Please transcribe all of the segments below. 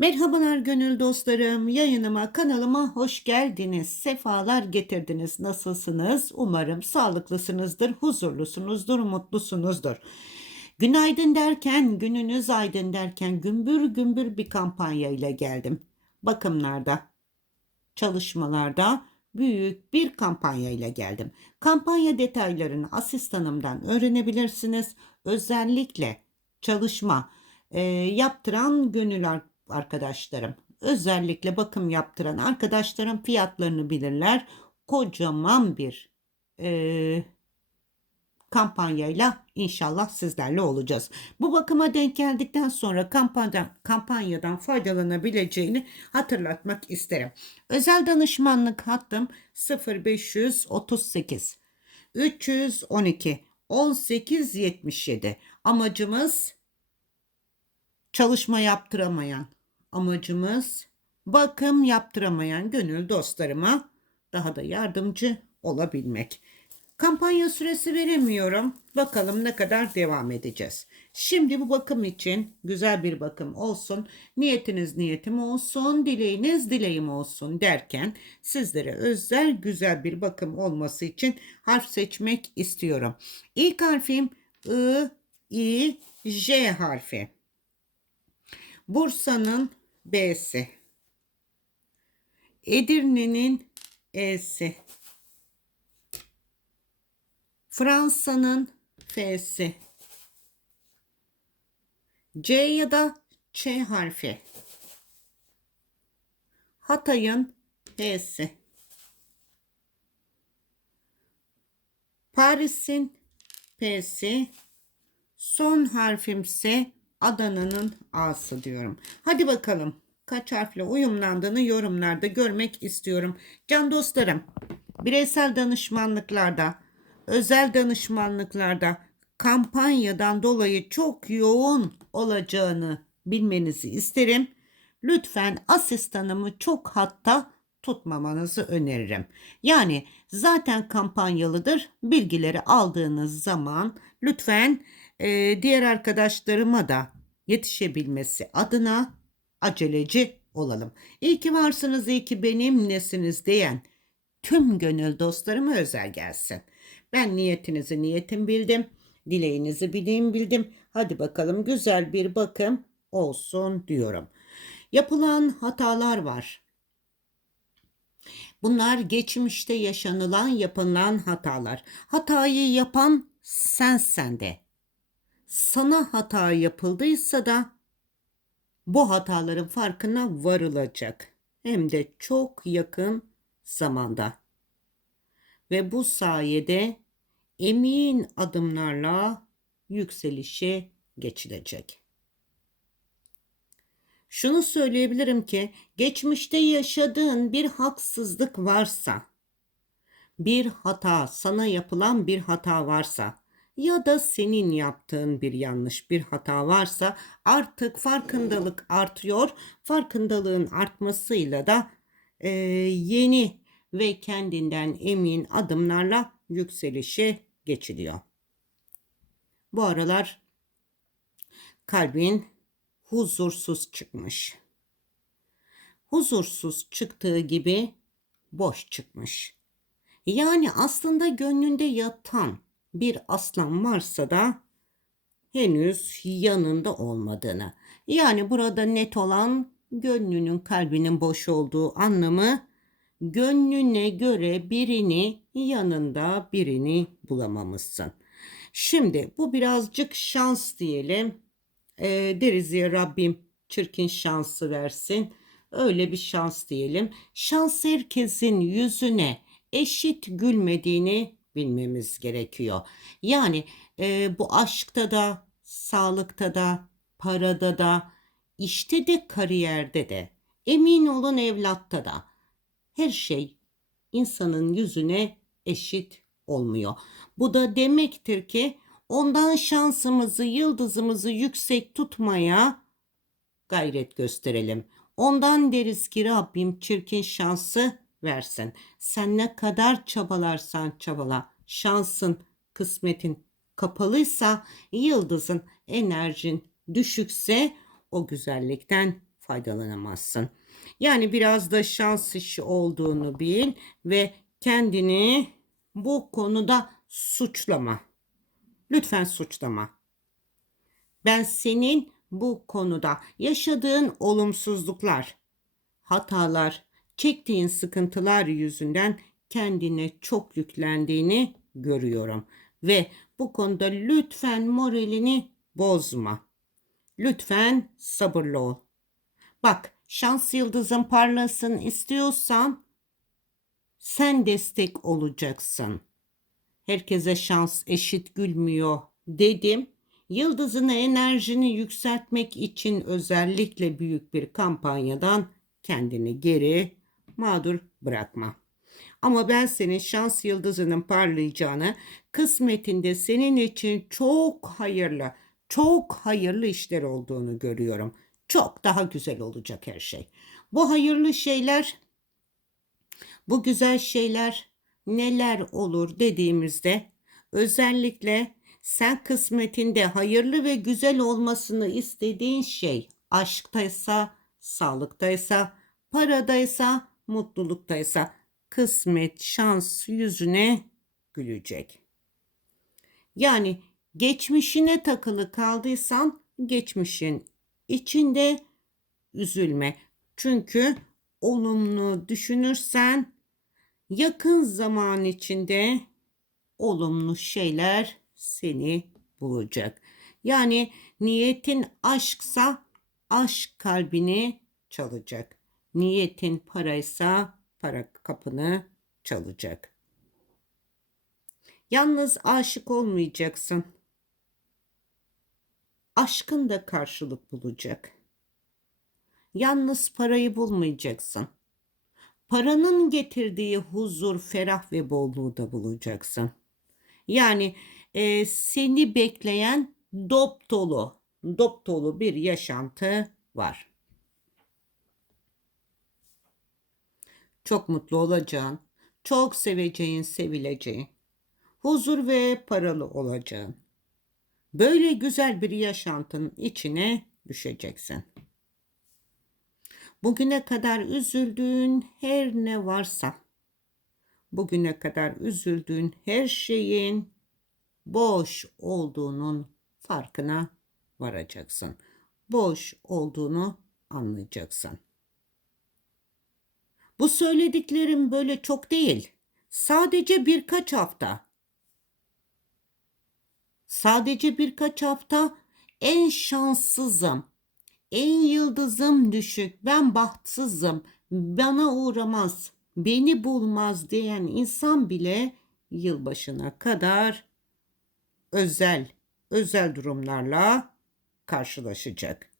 Merhabalar gönül dostlarım. Yayınıma, kanalıma hoş geldiniz. Sefalar getirdiniz. Nasılsınız? Umarım sağlıklısınızdır, huzurlusunuzdur, mutlusunuzdur. Günaydın derken, gününüz aydın derken gümbür gümbür bir kampanya ile geldim. Bakımlarda, çalışmalarda büyük bir kampanya ile geldim. Kampanya detaylarını asistanımdan öğrenebilirsiniz. Özellikle çalışma e, yaptıran gönül ar- arkadaşlarım, özellikle bakım yaptıran arkadaşlarım fiyatlarını bilirler. Kocaman bir e, kampanyayla inşallah sizlerle olacağız. Bu bakıma denk geldikten sonra kampanya, kampanyadan faydalanabileceğini hatırlatmak isterim. Özel danışmanlık hattım 0538 312 1877. Amacımız çalışma yaptıramayan, amacımız bakım yaptıramayan gönül dostlarıma daha da yardımcı olabilmek. Kampanya süresi veremiyorum. Bakalım ne kadar devam edeceğiz. Şimdi bu bakım için güzel bir bakım olsun. Niyetiniz niyetim olsun, dileğiniz dileğim olsun derken sizlere özel güzel bir bakım olması için harf seçmek istiyorum. İlk harfim I, I, J harfi. Bursa'nın B'si. Edirne'nin E'si. Fransa'nın F'si. C ya da Ç harfi. Hatay'ın H'si. Paris'in P'si. Son harfimse Adana'nın A'sı diyorum. Hadi bakalım kaç harfle uyumlandığını yorumlarda görmek istiyorum. Can dostlarım, bireysel danışmanlıklarda, özel danışmanlıklarda kampanyadan dolayı çok yoğun olacağını bilmenizi isterim. Lütfen asistanımı çok hatta tutmamanızı öneririm. Yani zaten kampanyalıdır. Bilgileri aldığınız zaman lütfen e, diğer arkadaşlarıma da yetişebilmesi adına aceleci olalım. İyi ki varsınız, iyi ki benimlesiniz diyen tüm gönül dostlarıma özel gelsin. Ben niyetinizi niyetim bildim. Dileğinizi bileyim bildim. Hadi bakalım güzel bir bakım olsun diyorum. Yapılan hatalar var. Bunlar geçmişte yaşanılan yapılan hatalar. Hatayı yapan sensen de. Sana hata yapıldıysa da bu hataların farkına varılacak. Hem de çok yakın zamanda. Ve bu sayede emin adımlarla yükselişe geçilecek. Şunu söyleyebilirim ki geçmişte yaşadığın bir haksızlık varsa, bir hata, sana yapılan bir hata varsa ya da senin yaptığın bir yanlış bir hata varsa artık farkındalık artıyor. Farkındalığın artmasıyla da e, yeni ve kendinden emin adımlarla yükselişe geçiliyor. Bu aralar kalbin huzursuz çıkmış. Huzursuz çıktığı gibi boş çıkmış. Yani aslında gönlünde yatan bir aslan varsa da henüz yanında olmadığını. Yani burada net olan gönlünün kalbinin boş olduğu anlamı gönlüne göre birini yanında birini bulamamışsın. Şimdi bu birazcık şans diyelim. E, deriz ya Rabbim çirkin şansı versin. Öyle bir şans diyelim. Şans herkesin yüzüne eşit gülmediğini bilmemiz gerekiyor. Yani e, bu aşkta da, sağlıkta da, parada da, işte de kariyerde de, emin olun evlatta da her şey insanın yüzüne eşit olmuyor. Bu da demektir ki ondan şansımızı, yıldızımızı yüksek tutmaya gayret gösterelim. Ondan deriz ki Rabbim çirkin şansı versin. Sen ne kadar çabalarsan çabala, şansın, kısmetin kapalıysa, yıldızın, enerjin düşükse o güzellikten faydalanamazsın. Yani biraz da şans işi olduğunu bil ve kendini bu konuda suçlama. Lütfen suçlama. Ben senin bu konuda yaşadığın olumsuzluklar, hatalar, çektiğin sıkıntılar yüzünden kendine çok yüklendiğini görüyorum ve bu konuda lütfen moralini bozma. Lütfen sabırlı ol. Bak, şans yıldızın parlasın istiyorsan sen destek olacaksın. Herkese şans eşit gülmüyor dedim. Yıldızını enerjini yükseltmek için özellikle büyük bir kampanyadan kendini geri mağdur bırakma. Ama ben senin şans yıldızının parlayacağını, kısmetinde senin için çok hayırlı, çok hayırlı işler olduğunu görüyorum. Çok daha güzel olacak her şey. Bu hayırlı şeyler, bu güzel şeyler neler olur dediğimizde özellikle sen kısmetinde hayırlı ve güzel olmasını istediğin şey aşktaysa, sağlıktaysa, paradaysa, mutluluktaysa kısmet, şans yüzüne gülecek. Yani geçmişine takılı kaldıysan geçmişin içinde üzülme. Çünkü olumlu düşünürsen yakın zaman içinde olumlu şeyler seni bulacak. Yani niyetin aşksa aşk kalbini çalacak. Niyetin paraysa para kapını çalacak. Yalnız aşık olmayacaksın. Aşkın da karşılık bulacak. Yalnız parayı bulmayacaksın. Paranın getirdiği huzur, ferah ve bolluğu da bulacaksın. Yani e, seni bekleyen dop dolu, dop dolu bir yaşantı var. Çok mutlu olacağın, çok seveceğin, sevileceğin, huzur ve paralı olacağın. Böyle güzel bir yaşantının içine düşeceksin. Bugüne kadar üzüldüğün her ne varsa, bugüne kadar üzüldüğün her şeyin boş olduğunun farkına varacaksın. Boş olduğunu anlayacaksın. Bu söylediklerim böyle çok değil. Sadece birkaç hafta. Sadece birkaç hafta en şanssızım. En yıldızım düşük. Ben bahtsızım. Bana uğramaz. Beni bulmaz diyen insan bile yılbaşına kadar özel özel durumlarla karşılaşacak.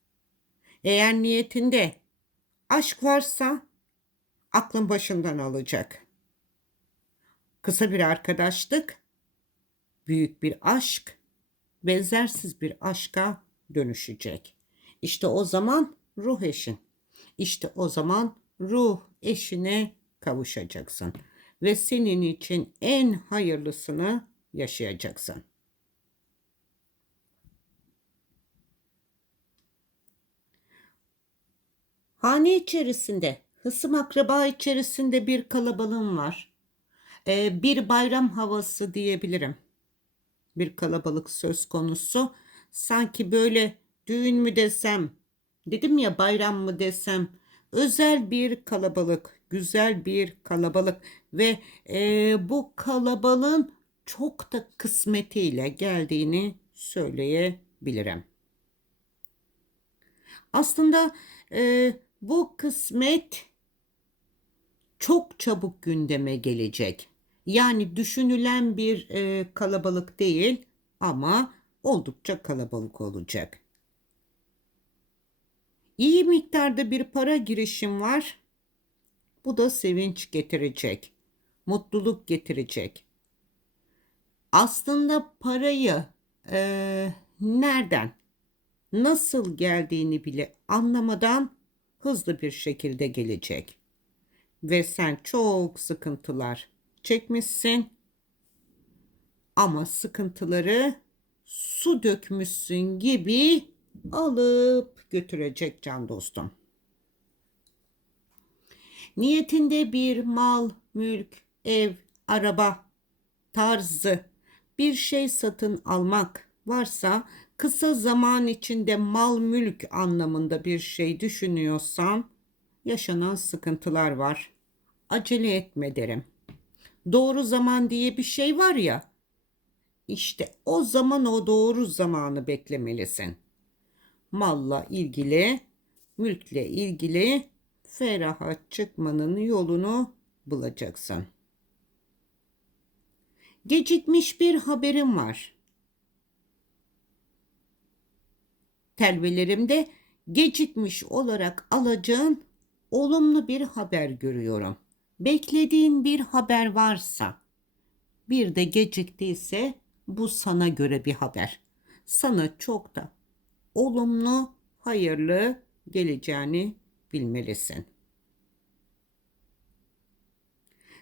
Eğer niyetinde aşk varsa aklın başından alacak. Kısa bir arkadaşlık, büyük bir aşk, benzersiz bir aşka dönüşecek. İşte o zaman ruh eşin. İşte o zaman ruh eşine kavuşacaksın ve senin için en hayırlısını yaşayacaksın. Hane içerisinde, hısım akraba içerisinde bir kalabalığım var. Ee, bir bayram havası diyebilirim. Bir kalabalık söz konusu. Sanki böyle düğün mü desem, dedim ya bayram mı desem, özel bir kalabalık, güzel bir kalabalık ve e, bu kalabalığın çok da kısmetiyle geldiğini söyleyebilirim. Aslında e, bu kısmet çok çabuk gündeme gelecek. Yani düşünülen bir e, kalabalık değil ama oldukça kalabalık olacak. İyi miktarda bir para girişim var. Bu da sevinç getirecek. Mutluluk getirecek. Aslında parayı e, nereden, nasıl geldiğini bile anlamadan hızlı bir şekilde gelecek. Ve sen çok sıkıntılar çekmişsin. Ama sıkıntıları su dökmüşsün gibi alıp götürecek can dostum. Niyetinde bir mal, mülk, ev, araba tarzı bir şey satın almak varsa kısa zaman içinde mal mülk anlamında bir şey düşünüyorsan yaşanan sıkıntılar var. Acele etme derim. Doğru zaman diye bir şey var ya. İşte o zaman o doğru zamanı beklemelisin. Malla ilgili, mülkle ilgili feraha çıkmanın yolunu bulacaksın. Gecikmiş bir haberim var. Telvelerimde gecikmiş olarak alacağın olumlu bir haber görüyorum. Beklediğin bir haber varsa, bir de geciktiyse bu sana göre bir haber. Sana çok da olumlu, hayırlı geleceğini bilmelisin.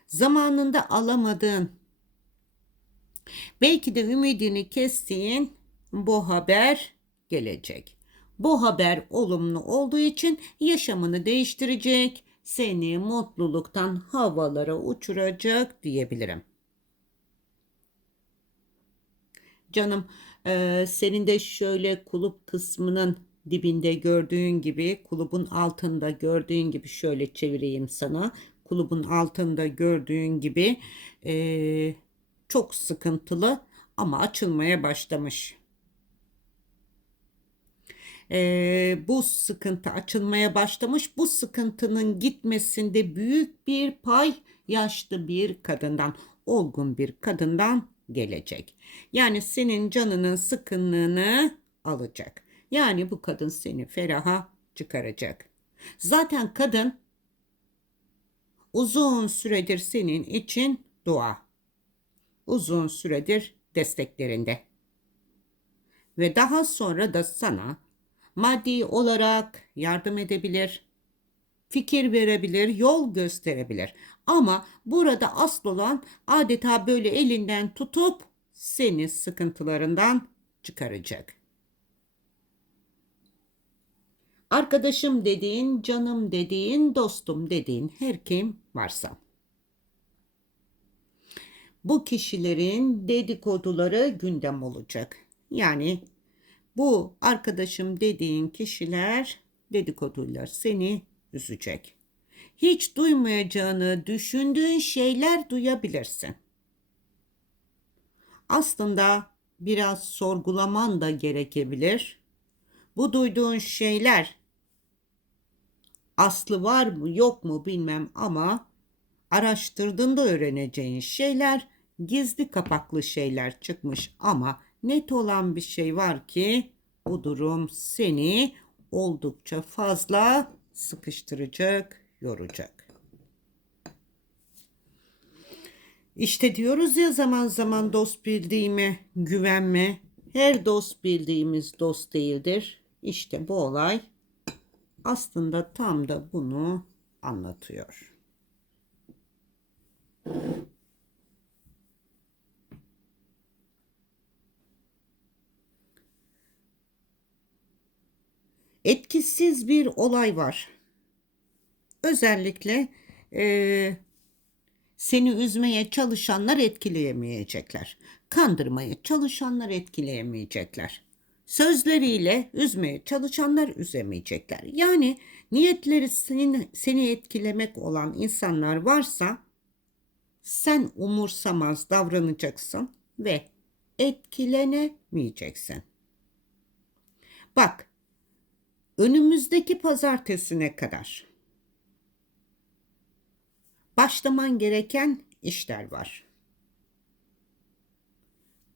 Zamanında alamadığın, belki de ümidini kestiğin bu haber gelecek. Bu haber olumlu olduğu için yaşamını değiştirecek, seni mutluluktan havalara uçuracak diyebilirim. Canım, e, senin de şöyle kulüp kısmının dibinde gördüğün gibi, kulübün altında gördüğün gibi şöyle çevireyim sana. Kulübün altında gördüğün gibi e, çok sıkıntılı ama açılmaya başlamış e, bu sıkıntı açılmaya başlamış. Bu sıkıntının gitmesinde büyük bir pay yaşlı bir kadından, olgun bir kadından gelecek. Yani senin canının sıkınlığını alacak. Yani bu kadın seni feraha çıkaracak. Zaten kadın uzun süredir senin için dua. Uzun süredir desteklerinde. Ve daha sonra da sana maddi olarak yardım edebilir, fikir verebilir, yol gösterebilir. Ama burada asıl olan adeta böyle elinden tutup seni sıkıntılarından çıkaracak. Arkadaşım dediğin, canım dediğin, dostum dediğin her kim varsa. Bu kişilerin dedikoduları gündem olacak. Yani bu arkadaşım dediğin kişiler dedikoduyla seni üzecek. Hiç duymayacağını düşündüğün şeyler duyabilirsin. Aslında biraz sorgulaman da gerekebilir. Bu duyduğun şeyler aslı var mı yok mu bilmem ama araştırdığında öğreneceğin şeyler gizli kapaklı şeyler çıkmış ama net olan bir şey var ki bu durum seni oldukça fazla sıkıştıracak, yoracak. İşte diyoruz ya zaman zaman dost bildiğime güvenme. Her dost bildiğimiz dost değildir. İşte bu olay aslında tam da bunu anlatıyor. Etkisiz bir olay var. Özellikle e, seni üzmeye çalışanlar etkileyemeyecekler. Kandırmaya çalışanlar etkileyemeyecekler. Sözleriyle üzmeye çalışanlar üzemeyecekler. Yani niyetleri senin, seni etkilemek olan insanlar varsa sen umursamaz davranacaksın ve etkilenemeyeceksin. Bak önümüzdeki pazartesine kadar başlaman gereken işler var.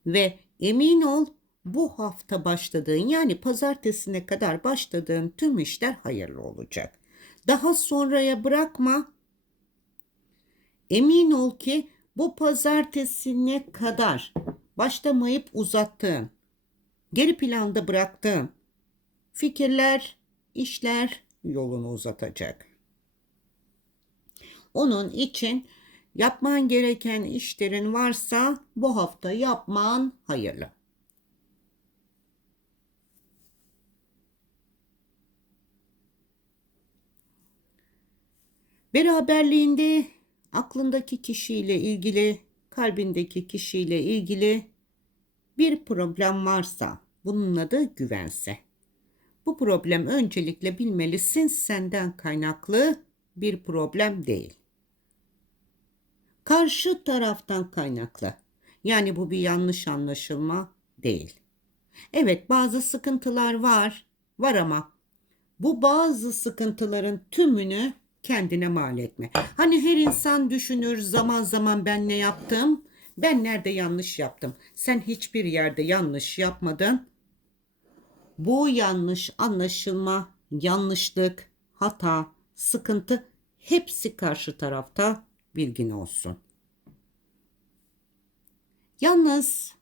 Ve emin ol bu hafta başladığın yani pazartesine kadar başladığın tüm işler hayırlı olacak. Daha sonraya bırakma. Emin ol ki bu pazartesine kadar başlamayıp uzattığın, geri planda bıraktığın fikirler, işler yolunu uzatacak. Onun için yapman gereken işlerin varsa bu hafta yapman hayırlı. Beraberliğinde aklındaki kişiyle ilgili, kalbindeki kişiyle ilgili bir problem varsa bunun adı güvense. Bu problem öncelikle bilmelisin senden kaynaklı bir problem değil. Karşı taraftan kaynaklı. Yani bu bir yanlış anlaşılma değil. Evet bazı sıkıntılar var. Var ama bu bazı sıkıntıların tümünü kendine mal etme. Hani her insan düşünür zaman zaman ben ne yaptım? Ben nerede yanlış yaptım? Sen hiçbir yerde yanlış yapmadın. Bu yanlış anlaşılma, yanlışlık, hata, sıkıntı hepsi karşı tarafta bilgin olsun. Yalnız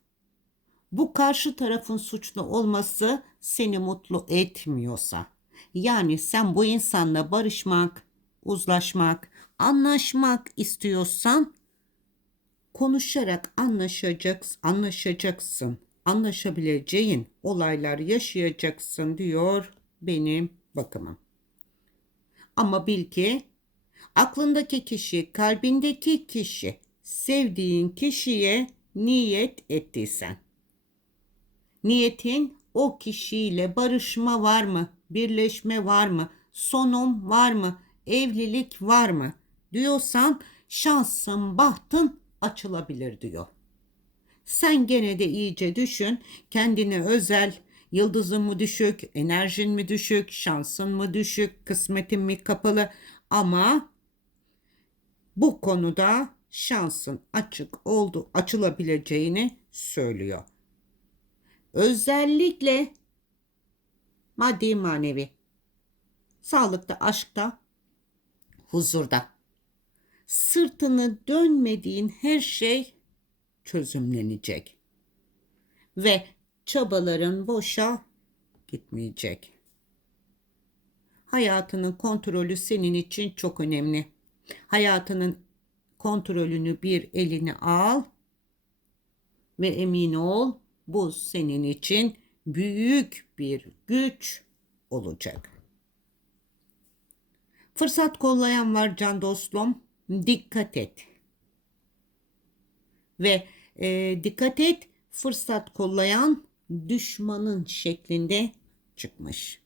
bu karşı tarafın suçlu olması seni mutlu etmiyorsa, yani sen bu insanla barışmak, uzlaşmak, anlaşmak istiyorsan konuşarak anlaşacaksın, anlaşacaksın. Anlaşabileceğin olaylar yaşayacaksın diyor benim bakımım. Ama bil ki aklındaki kişi, kalbindeki kişi, sevdiğin kişiye niyet ettiysen. Niyetin o kişiyle barışma var mı? Birleşme var mı? Sonum var mı? Evlilik var mı? Diyorsan şansın, bahtın açılabilir diyor. Sen gene de iyice düşün. Kendine özel, yıldızın mı düşük, enerjin mi düşük, şansın mı düşük, kısmetin mi kapalı ama bu konuda şansın açık oldu, açılabileceğini söylüyor. Özellikle maddi manevi, sağlıkta, aşkta, huzurda. Sırtını dönmediğin her şey çözümlenecek. Ve çabaların boşa gitmeyecek. Hayatının kontrolü senin için çok önemli. Hayatının kontrolünü bir eline al ve emin ol bu senin için büyük bir güç olacak. Fırsat kollayan var can dostum. Dikkat et. Ve e, dikkat et fırsat kollayan düşmanın şeklinde çıkmış.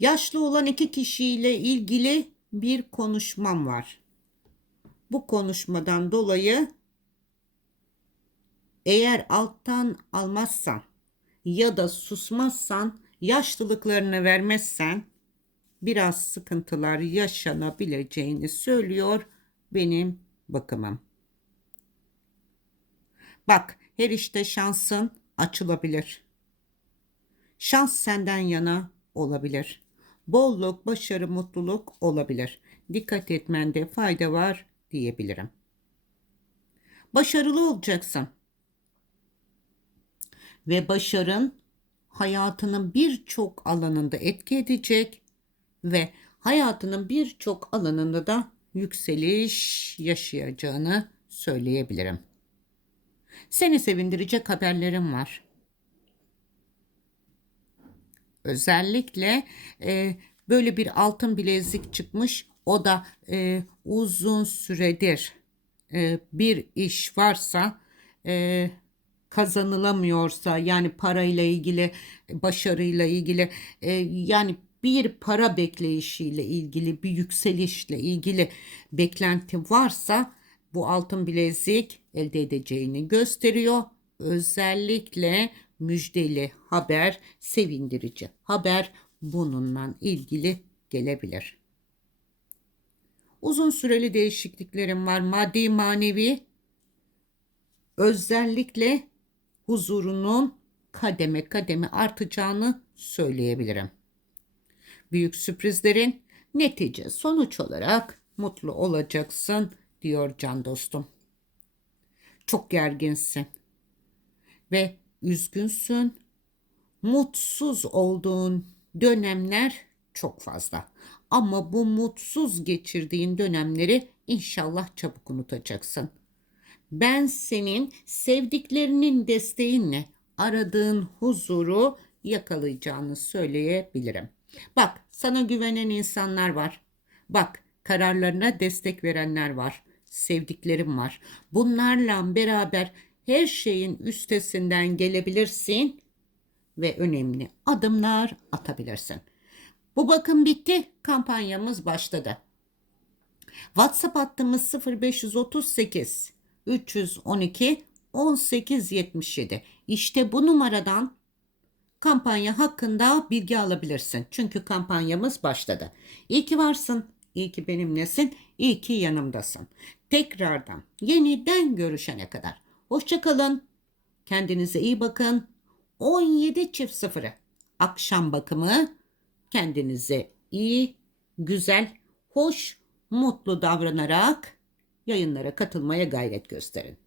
Yaşlı olan iki kişiyle ilgili bir konuşmam var. Bu konuşmadan dolayı eğer alttan almazsan ya da susmazsan, yaşlılıklarını vermezsen biraz sıkıntılar yaşanabileceğini söylüyor benim bakımım. Bak her işte şansın açılabilir. Şans senden yana olabilir. Bolluk, başarı, mutluluk olabilir. Dikkat etmende fayda var diyebilirim. Başarılı olacaksın. Ve başarın hayatının birçok alanında etki edecek ve hayatının birçok alanında da yükseliş yaşayacağını söyleyebilirim. Seni sevindirecek haberlerim var. Özellikle e, böyle bir altın bilezik çıkmış. O da e, uzun süredir e, bir iş varsa e, kazanılamıyorsa yani parayla ilgili başarıyla ilgili e, yani bir para bekleyişiyle ilgili bir yükselişle ilgili beklenti varsa bu altın bilezik elde edeceğini gösteriyor. Özellikle müjdeli haber, sevindirici haber bununla ilgili gelebilir. Uzun süreli değişikliklerim var maddi manevi. Özellikle huzurunun kademe kademe artacağını söyleyebilirim. Büyük sürprizlerin netice sonuç olarak mutlu olacaksın diyor can dostum. Çok gerginsin ve üzgünsün. Mutsuz olduğun dönemler çok fazla. Ama bu mutsuz geçirdiğin dönemleri inşallah çabuk unutacaksın. Ben senin sevdiklerinin desteğinle aradığın huzuru yakalayacağını söyleyebilirim. Bak sana güvenen insanlar var. Bak kararlarına destek verenler var. Sevdiklerim var. Bunlarla beraber her şeyin üstesinden gelebilirsin ve önemli adımlar atabilirsin. Bu bakım bitti. Kampanyamız başladı. WhatsApp hattımız 0538 312 1877. İşte bu numaradan kampanya hakkında bilgi alabilirsin. Çünkü kampanyamız başladı. İyi ki varsın, iyi ki benimlesin, iyi ki yanımdasın. Tekrardan yeniden görüşene kadar. Hoşçakalın. Kendinize iyi bakın. 17 çift sıfırı. Akşam bakımı. Kendinize iyi, güzel, hoş, mutlu davranarak yayınlara katılmaya gayret gösterin.